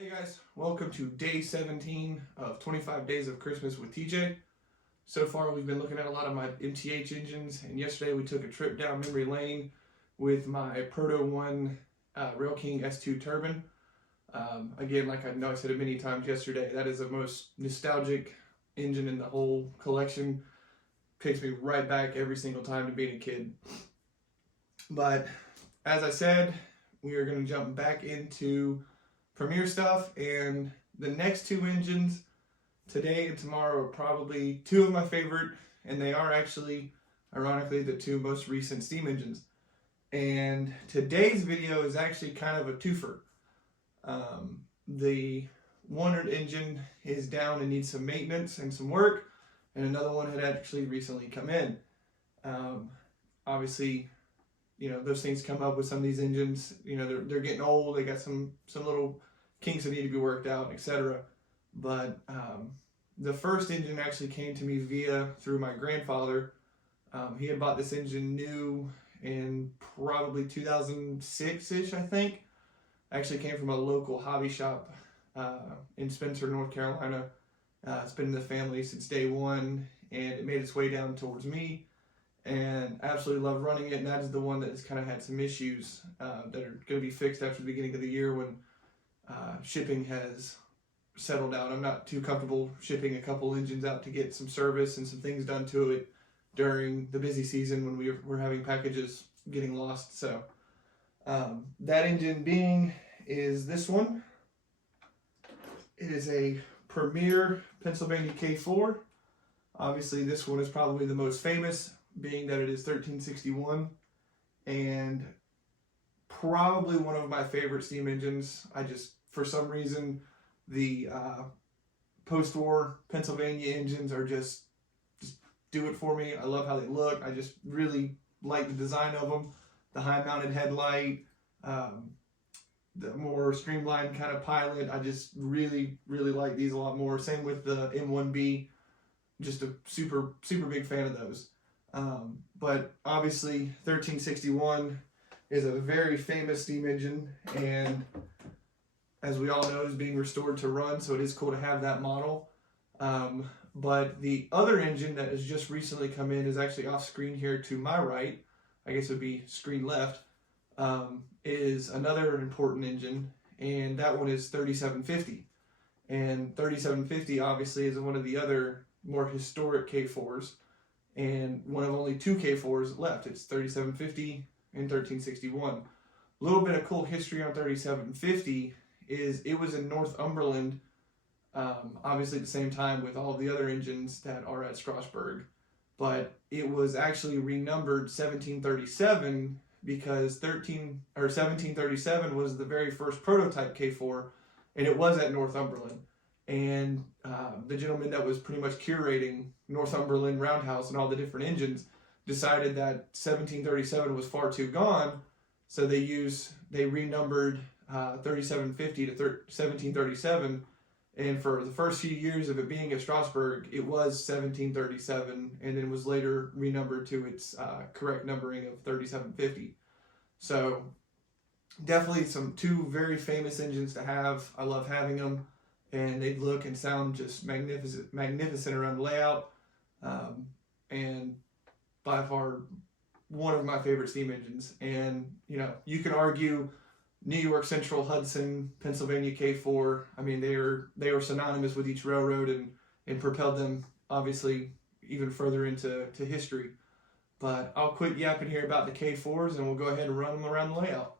Hey guys, welcome to day 17 of 25 Days of Christmas with TJ. So far we've been looking at a lot of my MTH engines, and yesterday we took a trip down memory lane with my Proto 1 Rail King S2 turbine. Again, like I know I said it many times yesterday, that is the most nostalgic engine in the whole collection. Takes me right back every single time to being a kid. But as I said, we are going to jump back into Premier stuff, and the next two engines, today and tomorrow, are probably two of my favorite, and they are actually, ironically, the two most recent steam engines. And today's video is actually kind of a twofer. The 100 engine is down and needs some maintenance and some work, and another one had actually recently come in. Obviously, you know, those things come up with some of these engines. You know, they're getting old. They got some little kinks that need to be worked out, etc. But the first engine actually came to me through my grandfather. He had bought this engine new in probably 2006-ish, I think. Actually came from a local hobby shop in Spencer, North Carolina. It's been in the family since day one, and it made its way down towards me. And absolutely love running it, and that is the one that has kind of had some issues that are going to be fixed after the beginning of the year when shipping has settled out. I'm not too comfortable shipping a couple engines out to get some service and some things done to it during the busy season when we're having packages getting lost. So that engine is this one. It is a Premier Pennsylvania K4. Obviously this one is probably the most famous, being that it is 1361, and probably one of my favorite steam engines. For some reason, the post-war Pennsylvania engines are just do it for me. I love how they look. I just really like the design of them. The high mounted headlight, the more streamlined kind of pilot. I just really like these a lot more. Same with the M1B. Just a super big fan of those. But obviously 1361 is a very famous steam engine, and as we all know, is being restored to run, so it is cool to have that model. But the other engine that has just recently come in is actually off screen here to my right, I guess it would be screen left, is another important engine, and that one is 3750. And 3750 obviously is one of the other more historic K4s, and one of only two K4s left. It's 3750 and 1361. A little bit of cool history on 3750 is it was in North Umberland, obviously at the same time with all the other engines that are at Strasburg, but it was actually renumbered 1737 because 1737 was the very first prototype K4, and it was at North Umberland. And the gentleman that was pretty much curating Northumberland roundhouse and all the different engines decided that 1737 was far too gone, so they renumbered 3750 to 1737, and for the first few years of it being at Strasburg, it was 1737, and then was later renumbered to its correct numbering of 3750. So definitely two very famous engines to have. I love having them, and they look and sound just magnificent around the layout, and by far one of my favorite steam engines. And you know, you can argue New York Central, Hudson, Pennsylvania K4. I mean, they are synonymous with each railroad and propelled them obviously even further into history. But I'll quit yapping here about the K4s, and we'll go ahead and run them around the layout.